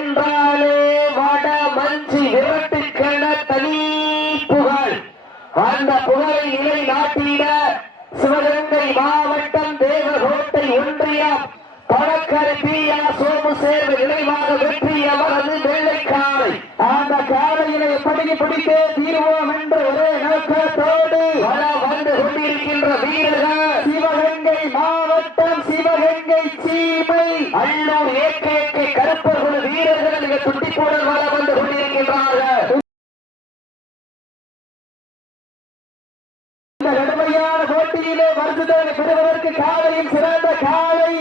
என்றாலே வட மஞ்சி விரட்டுக்கென தனி புகழ். அந்த புகழை நிலை நாட்டிட சிவகங்கை மாவட்டம் தேவகோட்டை ஒன்றியம் பழக்கரை பியா சோமு சேர்வு நினைவாக வெற்றி அவரது வெள்ளைக்காலை. அந்த காலையிலே எப்படி பிடித்தே தீர்வோம் என்ற ஒரே நோக்கத்தோடு வந்து கொண்டிருக்கின்ற வீரர்கள் சிவகங்கை மாவட்டம் சிவகங்கை சீமை அல்லூர் ஏகே கருப்பர்கள் வீரர்கள் மிக துண்டிப்புடன் வந்து கொண்டிருக்கின்றார்கள். இந்த கடுமையான போட்டியிலே வருஷத்தை பெறுவதற்கு காலையில் சிறந்த காலை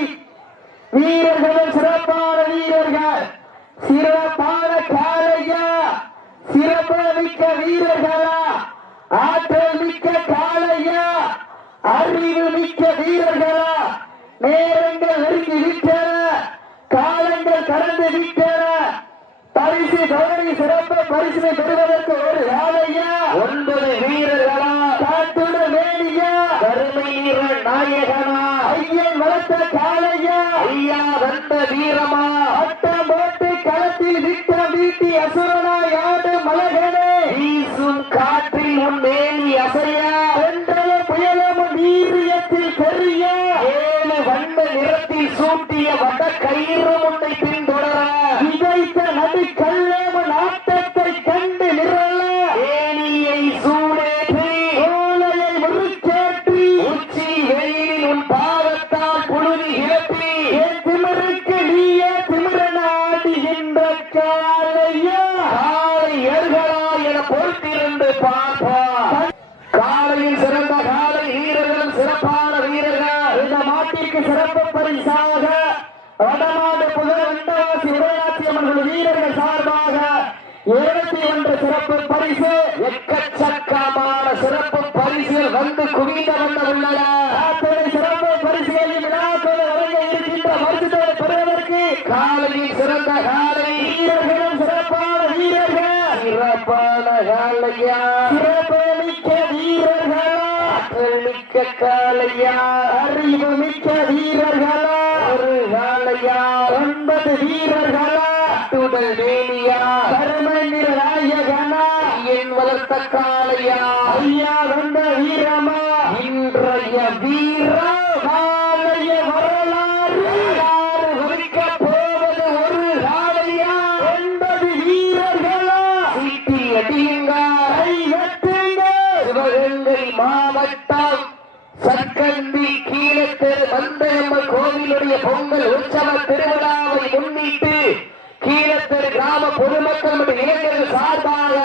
வீரர்களும் சிறப்பான வீரர்கள் சிறப்பான காலையா சிறப்புமிக்க வீரர்களா ஆற்றல் மிக்க காலையா அறிவு மிக்க வீரர்களா நேரங்கள் நெருங்கி விட்டன காலங்கள் கடந்து விட்டன பரிசு கௌரவி சிறப்பு பரிசினை பெறுவதற்கு ஒரு காலையா 9 வீரர்களா காட்டுட மேனியா கருமை நாயகனா ஐயன் வளர்த்த காலையா ஐயா வந்த வீரமா அட்டம் போட்டு களத்தில் விட்ட வீட்டி அசுரனா யாடு மலகனே வீசும் காற்றில் உன் மேனி அசையா வென்றய புயலும் வீரியத்தில் பெரிய 7 வண்ண நிறத்தில் சூட்டிய வட கயிறு உன்னை பின்தொடர விதைத்த நடு கல்லேமன் ஆட்டத்தை கண்டு நிரல ஏனியை சூடேற்றி ஓலையை முறுக்கேற்றி உச்சி வெயிலில் உன் பாவத்தால் புழுதி இழப்பி என் திமிருக்கு நீயே திமிரனாடுகின்ற காலையா காலை ஏர்களா என பொறுத்திருந்து பார்ப்பா. காலையில் சிறந்த காலை வீரர்களும் சிறப்பான வீரர்கள். இந்த மாட்டிற்கு சிறப்பு பரிசாக வடநாடு புகழ் வண்டவாசி உரையாட்சி அம்மன் வீரர்கள் சார்பாக 21 சிறப்பு பரிசு எக்கச்சக்கமான சிறப்பு பரிசுகள் வந்து குவிந்த வண்ண உள்ளன. அத்தனை சிறப்பு பரிசுகளில் விழாக்கள் வழங்க இருக்கின்ற பரிசுகளை பெறுவதற்கு காலையில் சிறந்த காலை வீரர்களும் சிறப்பான வீரர்கள் சிறப்பான காலையா சிறப்பு மிக்க வீரர்களா ஆற்றல் மிக்க காலையா அறிவு மிக்க வீரர்களா ஒரு காலையா 9 வீரர்களா துடல் வேலியா கருமை நிற நாயகனா என் வளர்த்த காலையா ஐயா வந்த வீரமா இன்றைய வீரா காலைய வரலாறு வலிக்க போவது ஒரு காலையா 9 வீரர்களா சீட்டி அடியுங்க வெட்டுங்க. சிவகங்கை மாவட்டம் சக்கந்தி கீழத்தெரு மந்தையம்மன் கோவிலுடைய பொங்கல் உற்சவ திருவிழாவை முன்னிட்டு கீழத்தெரு கிராம பொதுமக்கள் மற்றும் இளைஞர்கள் சார்பாக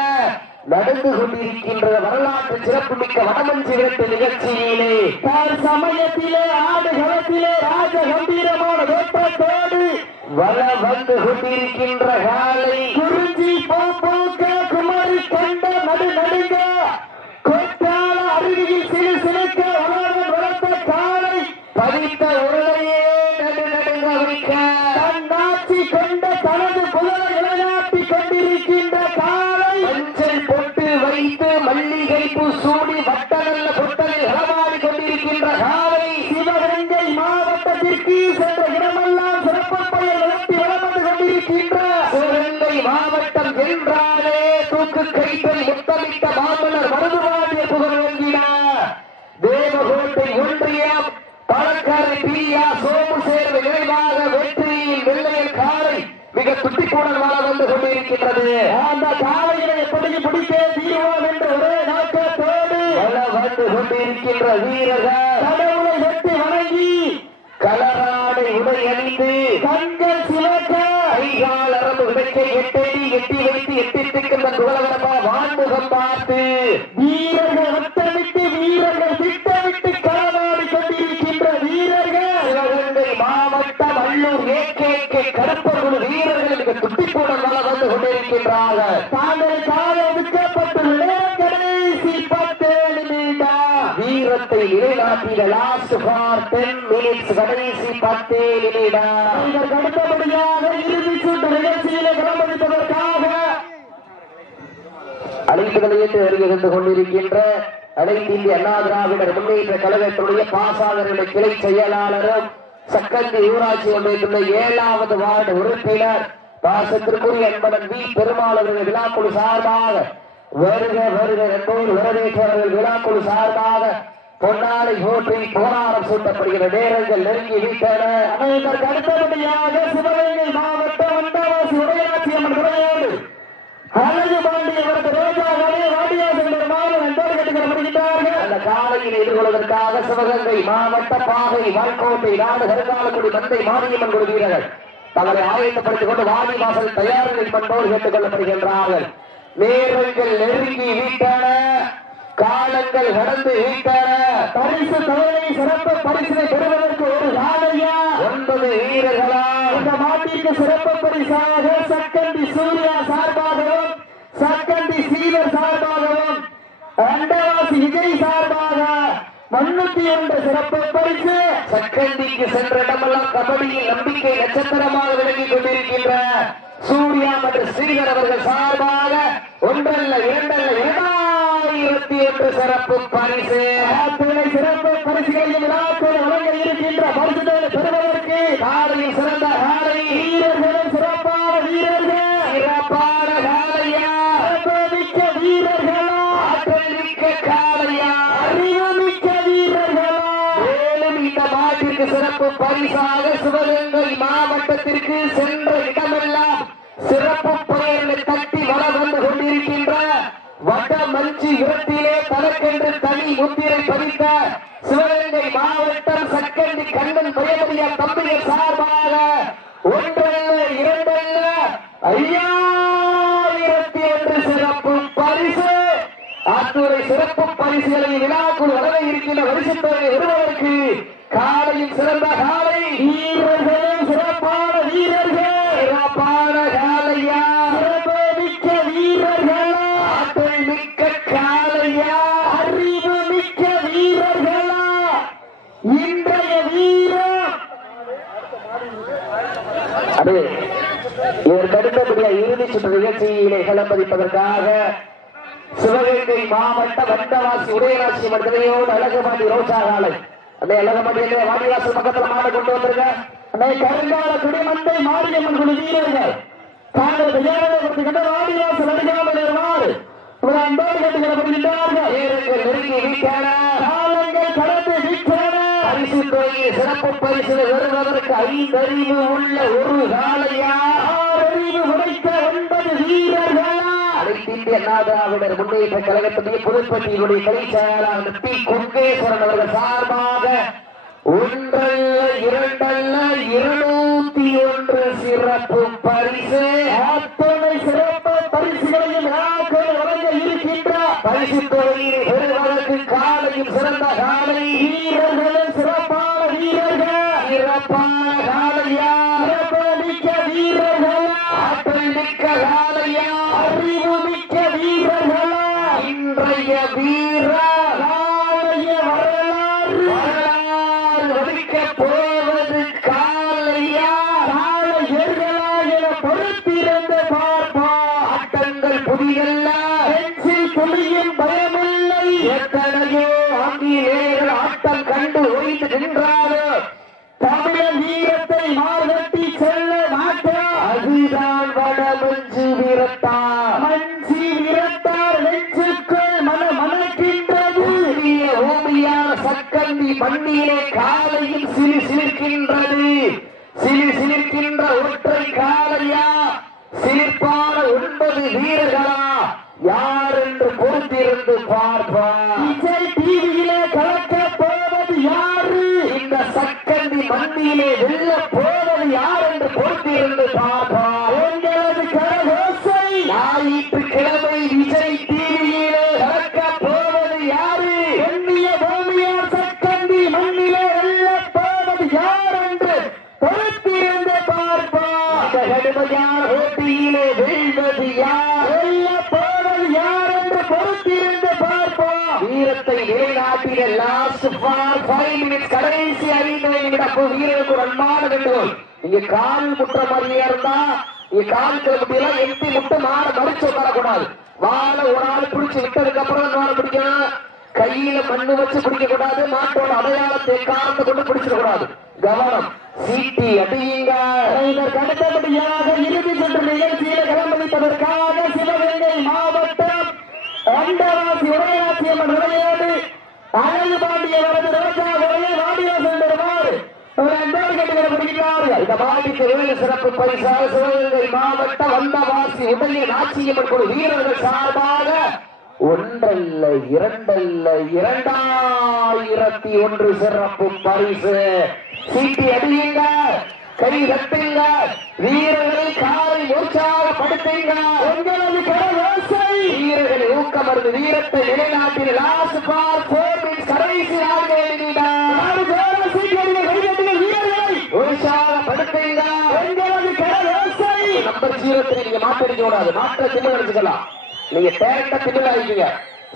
நடந்து கொண்டிருக்கின்ற வரலாற்று சிறப்புமிக்க வடமஞ்சி விரட்டு நிகழ்ச்சியிலே சமயத்திலே ஆடுகளத்திலே ராஜ கம்பீரமான தோற்றத்தோடு வர வந்து கொண்டிருக்கின்ற காலை குறிஞ்சி போக்க குமரி கண்ட நடுங்க கொட்டாள அருவியில் சிறு சிறுக்க வளர்த்த காலை பதித்த உருளையே நடுங்க வைக்க தன்னாட்சி கொண்ட தனது புகழை நிலைநாட்டி கொண்டிருக்கின்ற காலை மஞ்சள் பொட்டு வைத்து மல்லிகை பூ சூடி வட்ட நல்ல பொட்டலில் களமாடி கொண்டிருக்கின்ற காலை சிவகங்கை மாவட்டத்திற்கு சென்ற இடமெல்லாம் சிறப்பு பெயர் வளர்த்தி வளர்ந்து கொண்டிருக்கின்ற சிவகங்கை மாவட்டம் என்றாலே தூக்கு கைத்தல் முத்தமிட்ட மாமன்னர் மருதுவாடிய புகழ் வங்கினார். தேவகோட்டை ஒன்றியம் பழக்கரை பியா சோமு சேர்வு நினைவாக வெற்றியின் வெள்ளையில் காலை மிக துட்டிப்புடன் வந்து கொண்டிருக்கின்றது. அந்த காலையினை எப்படி பிடித்தே தீர்வோம் என்ற ஒரே நோக்கத்தோடு வந்து கொண்டிருக்கின்ற வீரர்கள் கடவுளை வெட்டி வணங்கி கலராடை உடை அணிந்து கண்கள் சிவக்க கைகால் அரம்பு விடைக்கை எட்டி வைத்து எட்டித்திருக்கின்ற குலவரப்பா வான்முகம் பார்த்து வீரர்கள் வட்டமிட்டு வீரர்கள் திட்டமிட்டு களமாடி கொண்டிருக்கின்ற வீரர்கள் சிவகங்கை மாவட்டம் அல்லூர் ஏகே கருப்பர்கள் வீரர்கள் மிக துட்டிப்புடன் வந்து கொண்டிருக்கின்றார்கள். தாங்கள் கால ஒதுக்கப்பட்டுள்ள கடைசி 17 நிமிடம் வீரத்தை நிலைநாட்டிய லாஸ்ட் ஃபார் 10 மினிட்ஸ் கடைசி 10 நிமிடம். இதற்கு அடுத்தபடியாக இறுதி சுற்று நிகழ்ச்சியிலே கிளம்புவதற்காக அழைப்புகளை ஏற்று வருகை தந்து கொண்டிருக்கின்ற அனைத்து இந்திய அண்ணா திராவிடர் முன்னேற்ற கழகத்துடைய பாசாளருடைய கிளை செயலாளரும் சக்கந்தி ஊராட்சி ஒன்றியத்துடைய 7வது வார்டு உறுப்பினர் பாசத்திற்குரிய என்பதன் வி பெருமாள் அவர்கள் விழாக்குழு சார்பாக வருக வருக என்போர் வரவேற்றவர்கள் விழாக்குழு சார்பாக பொன்னாலை போற்றி போராடம் சூட்டப்படுகிற நேரங்கள் நெருங்கி விட்டன. அதற்கு அடுத்தபடியாக சிவகங்கை மாவட்டம் வண்டவாசி உடையாட்சி அம்மன் துறையோடு அழகு பாண்டியவரது ரோஜா வலைய வாடியாசன் என்போடு கட்டுக்கப்படுகின்றார்கள். அந்த காலையில் எதிர்கொள்வதற்காக சிவகங்கை மாவட்ட பாகை வால்கோட்டை நாடு கருங்காலக்குடி மந்தை மாரியம்மன் குழு வீரர்கள் தங்களை ஆயத்தப்படுத்திக் கொண்டு வாடி வாசல் தயாரில் பண்போடு கேட்டுக் கொள்ளப்படுகின்றார்கள். நேரங்கள் நெருங்கி விட்டன, காலங்கள் கடந்து விட்டன. பரிசு தலைமை சிறப்பு பரிசினை பெறுவதற்கு ஒரு காலையா 9 வீரர்களா இந்த மாட்டிற்கு சிறப்பு பரிசாக சக்கண்டி சூர்யா சார்பாகவும் சக்கண்டி சீவர் சார்பாகவும் அண்டவாசி விஜய் சார்பாக 302 சிறப்பு பரிசு. சக்கண்டிக்கு சென்ற இடமெல்லாம் கபடியில் நம்பிக்கை நட்சத்திரமாக விளங்கிக் கொண்டிருக்கின்ற சூர்யா மற்றும் ஸ்ரீதர் அவர்கள் சார்பாக ஒன்றல்ல இரண்டல்ல 2001 சிறப்பு பரிசு. அத்துணை சிறப்பு பரிசுகளையும் விழாக்கள் வழங்க இருக்கின்ற பரிசுகளை பெறுவதற்கு காலையில் சிறந்த காலை வீரர்களும் சிறப்பான வீரர்கள் சிறப்பான காலையா மிக்க வீரர்களா ஆற்றல் மிக்க காலையா அறிவு மிக்க வீரர்களா. மேலும் இந்த மாட்டிற்கு சிறப்பு பரிசாக சிவகங்கை மாவட்டத்திற்கு சென்ற இடமெல்லாம் சிறப்பு பெயர்களை தட்டி வளம் வந்து கொண்டிருக்கின்ற வட மஞ்சி இடத்திலே தனக்கென்று தனி முத்திரை பதித்த சிவகங்கை மாவட்டம் சக்கண்டி கண்ணன் பயபடியா தம்பிகள் சார்பாக ஒன்றல்ல இரண்டல்ல 5001 சிறப்பு பரிசு. அத்துறை சிறப்பு பரிசுகளை விழாக்குழு வளர இருக்கின்ற வரிசைத்தொகை வருவதற்கு காலையில் சிறந்த காலை வீரர்களும் சிறப்பான வீரர்கள் சிறப்பான காலையா சிறப்பு மிக்க வீரர்களா ஆற்றல் மிக்க காலையா அறிவு மிக்க வீரர்களா. இன்றைய வீரம் அது இதற்கு அடுத்தபடியா இறுதி சுற்று நிகழ்ச்சியிலே களம்பதிப்பதற்காக சிவகங்கை மாவட்ட வண்டவாசி உடையராட்சி மண்டலையோடு அழகுமாடி ரோஜா காலை அன்னை அழகுமாடியிலே வாடிவாசல் பக்கத்தில் மாடு கொண்டு வந்திருக்க அன்னை கருங்கால குடிமந்தை மாரியம்மன் குழு வீரர்கள் தாங்கள் தயாரிக்கப்பட்டு வாடிவாசல் அருகாமல் மாறு ஒரு அன்போடு கட்டுக்கொள்ளப்படுகின்றார்கள். நெருங்கி வீட்டான காலங்கள் கடந்து வீட்டான பரிசு தொகை சிறப்பு பரிசு வருவதற்கு 5 அறிவு உள்ள ஒரு காலையா 6 அறிவு உடைக்க 9 வீரர்களா இந்திய நாதாவினர் முன்னேற்ற கழகத்துடைய புதுப்பட்டியினுடைய கலை செயலாளர் பி குங்கேஸ்வரன் அவர்கள் சார்பாக ஒன்றல்ல இரண்டல்ல 201 சிறப்பு பரிசு. அத்தனை சிறப்பு பரிசுகளையும் வழங்க இருக்கின்ற பரிசு தொகையை பெறுவதற்கு காலையும் சிறந்த காலை வீரர்களும் சிறப்பான வீரர்கள் சிறப்பான காலையா சிறப்பு மிக்க வீரர்கள் ஆற்றல் மிக்க காலையா அறிவு மிக்க வீரர்களா. இன்றைய வீர காலைய வரலாறு வடிக்க போவது காலையா காலையர்களா என பொறுத்திருந்து பார்ப்பா. ஆட்டங்கள் புதியல்ல பென்சில் துளியும் பயமில்லை. எத்தனையோ ஆங்கிலேயர்கள் ஆட்டம் கண்டு ஓய்ந்து நின்றாரோ தமிழர் வீரத்தை மார்கட்டி செல்ல மாட்டார். அதுதான் வட மஞ்சு வீரத்தா மஞ்சி வீரத்தார் நெஞ்சுக்குள் மனக்கின்றது. ஓமியான சக்கந்தி மண்ணிலே காலையில் சிலிர்க்கின்றது. சிலிர்க்கின்ற ஒற்றை காலையா சிலிர்ப்பான 9 வீரர்களா யார் என்று பொறுத்திருந்து பார்ப்பார். விஜய் டிவியிலே கலக்க போவது யாரு இந்த சக்கந்தி மண்ணிலே வெல்ல போவது யார் என்று பொறுத்திருந்து பார்ப்பார். உங்களது கரகோசை ஞாயிற்றுக்கிழமை விஜய் டிவியிலே கலக்க போவது யாரு எண்ணிய பூமியார் சக்கந்தி மண்ணிலே வெல்ல போவது யார் என்று பொறுத்திருந்து பார்ப்பார். கடுமையான போட்டியிலே வெல்வது யார் வெல்ல போவது யார் என்று பொறுத்திருந்து பார்ப்போம். வீரத்தை நிலைநாட்டின லாஸ்ட் 5 மினிட்ஸ் கடைசி 5 நிமிட வீரருக்கு ஒரு அன்பான வேண்டுகோள். நீங்க கால் முற்ற மாதிரியா இருந்தா நீங்க காலுக்கு முட்டியெல்லாம் எட்டி முட்டை மாற மறிச்சு உட்காரக்கூடாது. வாழை ஒரு ஆள் பிடிச்சு விட்டதுக்கு அப்புறம் மாற பிடிக்கணும். கையில மண்ணு வச்சு பிடிக்க கூடாது. மாட்டோட அடையாளத்தை கார்ந்து கொண்டு பிடிச்சிடக்கூடாது. கவனம். சீட்டி அடியுங்க. இதற்கு அடுத்தபடியாக இறுதி சுற்று நிகழ்ச்சியில் களமளிப்பதற்காக சிவகங்கை மாவட்டம் அண்டவாசி உரையாட்சியம்மன் உரையோடு அழகு பாண்டிய வரது ரோஜா உரையை வாடியா சென்றிருவார். இந்த பாட்டிக்கு வேறு சிறப்பு பரிசாக சிவகங்கை மாவட்டம் வந்தவாசி உடைய நாச்சியம்மன் குழு வீரர்கள் சார்பாக ஒன்றல்ல இரண்டல்ல 2001 சிறப்பு பரிசு. சீட்டி அடியுங்க, கை தட்டுங்க, வீரர்களை காலை உற்சாகப்படுத்துங்க. உங்களது கரவோசை வீரர்களை ஊக்கமருந்து வீரத்தை நிலைநாட்டின லாஸ்ட் பார் 4 மினிட்ஸ் கடைசி 4 வீரர்களை உற்சாகப்படுத்துங்க. உங்களது கரவோசை நம்பர் 0 நீங்க மாற்றடிக்க கூடாது. மாற்ற திமிழ் அடிச்சுக்கலாம். நீங்க டேரக்டா திமிழ் ஆகிங்க.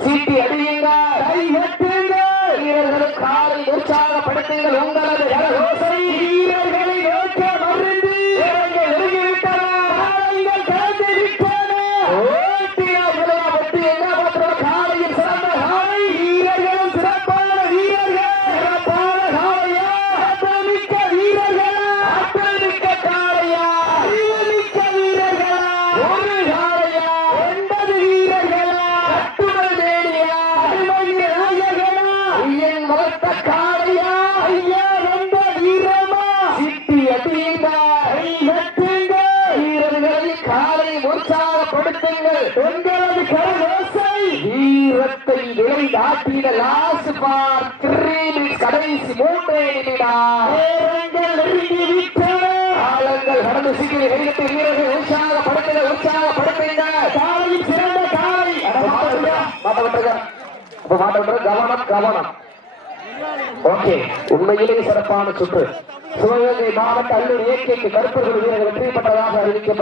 சீட்டி அடியுங்க, கை வெட்டுங்க, வீரர்களை காலை உற்சாகப்படுத்துங்கள். உங்களது கரவோசை வீரர்களை நோக்க மருந்து நெருங்கிவிட்டன. கலந்து விட்டன. ஓட்டியா விளையா வெட்டி என்ன மாத்திரம் காலையில் சிறந்த காலை வீரர்களும் சிறப்பான வீரர்கள். சிறப்பான காலையா, மிக்க வீரர்களா, மிக்க காலையா, மிக்க வீரர்களா, ஒரு காலையா, 80 வீரர்களா, கட்டுடல் தேடியா, நாயகனா, ஐயன் வளர்த்த காலையா, ஐயா வந்த வீரமா. சிட்டி அடியுங்க, கை வெட்டுங்க, வீரர்களை காலை உற்சாகப்படுத்துங்கள். உங்களது கரவோசை வீரத்தை விலை தாட்டின லாஸ்ட் பார் 3 மினிட்ஸ் கடைசி 3 நிமிடம். நேரங்கள் நெருங்கி விட்டன. காலங்கள் கடந்து சீக்கிரம் வெளியிட்டு வீரர்கள் உற்சாகப்படுத்துங்க. காலையில் சிறந்த காலை கவனம். ஓகே, உண்மையிலேயே சிறப்பான சுற்று. சிவகங்கை மாவட்ட அல்லூர் ஏகேக்கு கருப்பர்கள் வீரர்கள் வெற்றி பெற்றதாக அறிவிக்கப்பட்ட